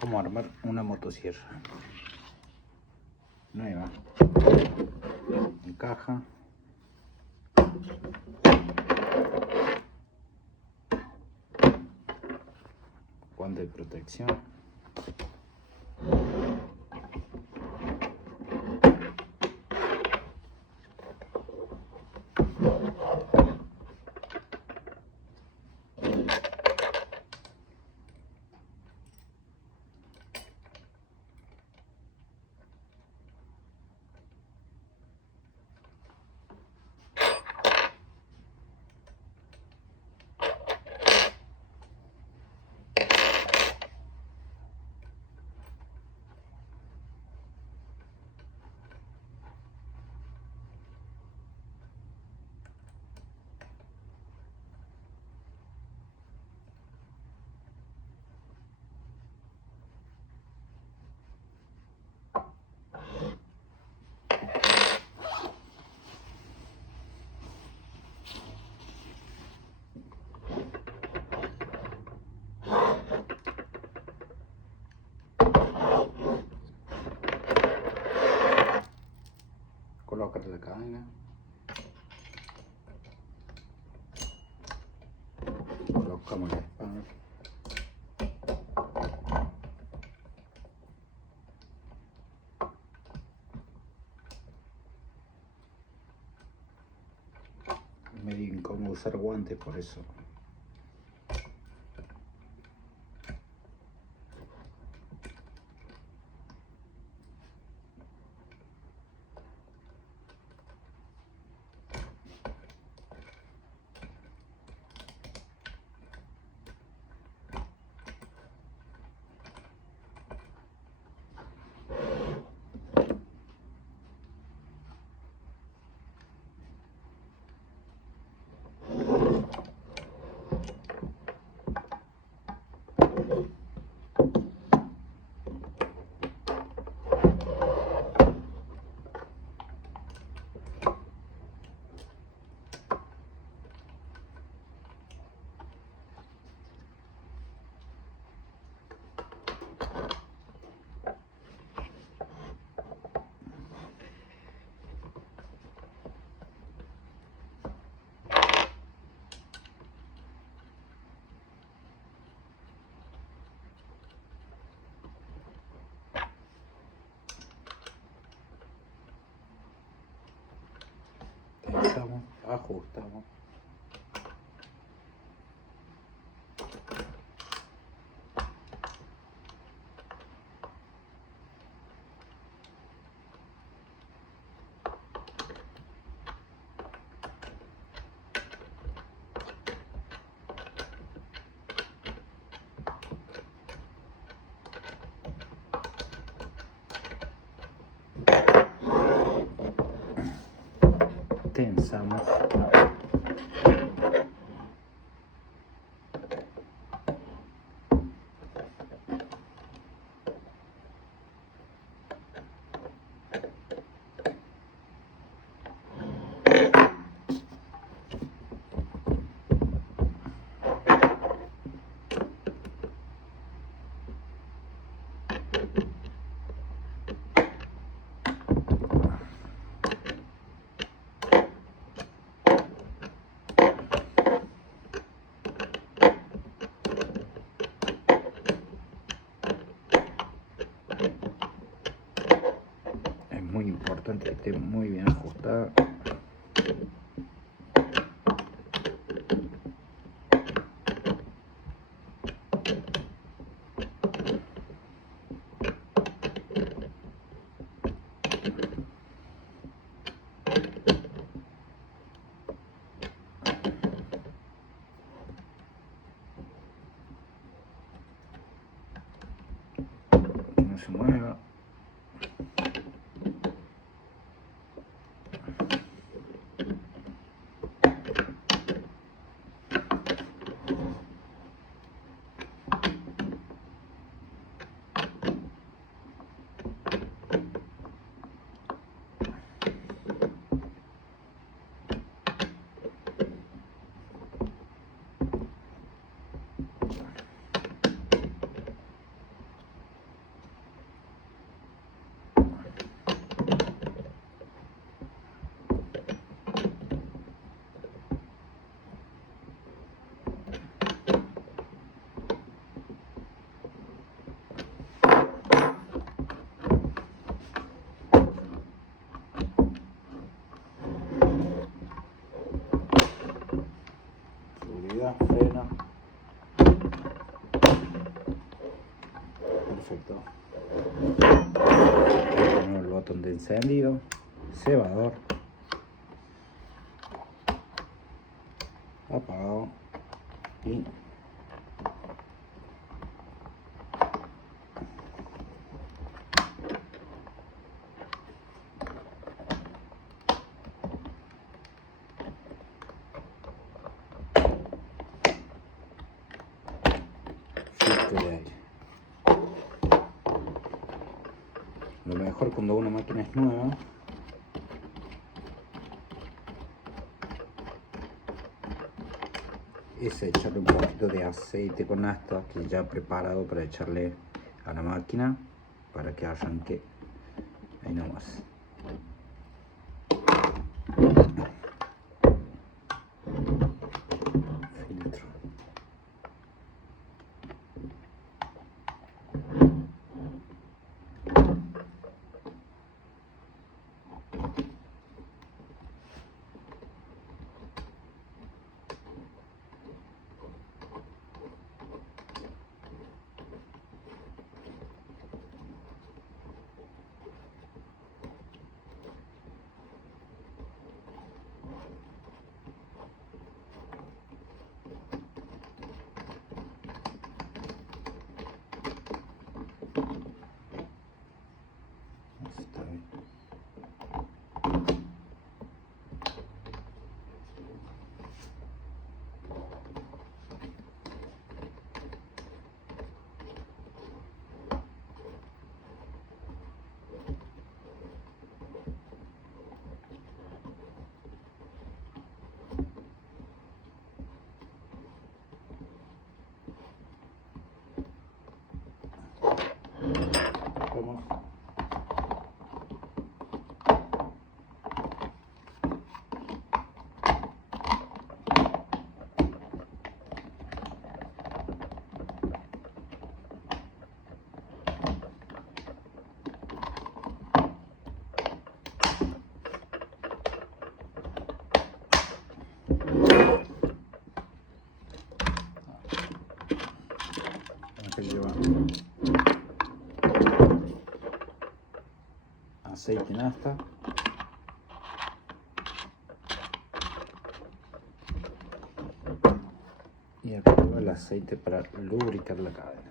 Cómo armar una motosierra nueva en caja, guante de protección, colocar la cadena, colocamos la espada, medio incómodo usar guantes por eso. Tensamos, ajustamos. Tensamos. Es muy importante que esté muy bien ajustada. Que no se mueva. Perfecto. Tenemos el botón de encendido, cebador, apagado y filtro de aire. Lo mejor cuando una máquina es nueva es echarle un poquito de aceite con nafta que ya preparado para echarle a la máquina para que arranque ahí nomás. Filtro. Está bien. Vamos. Que lleva aceite nafta y acá va el aceite para lubricar la cadena.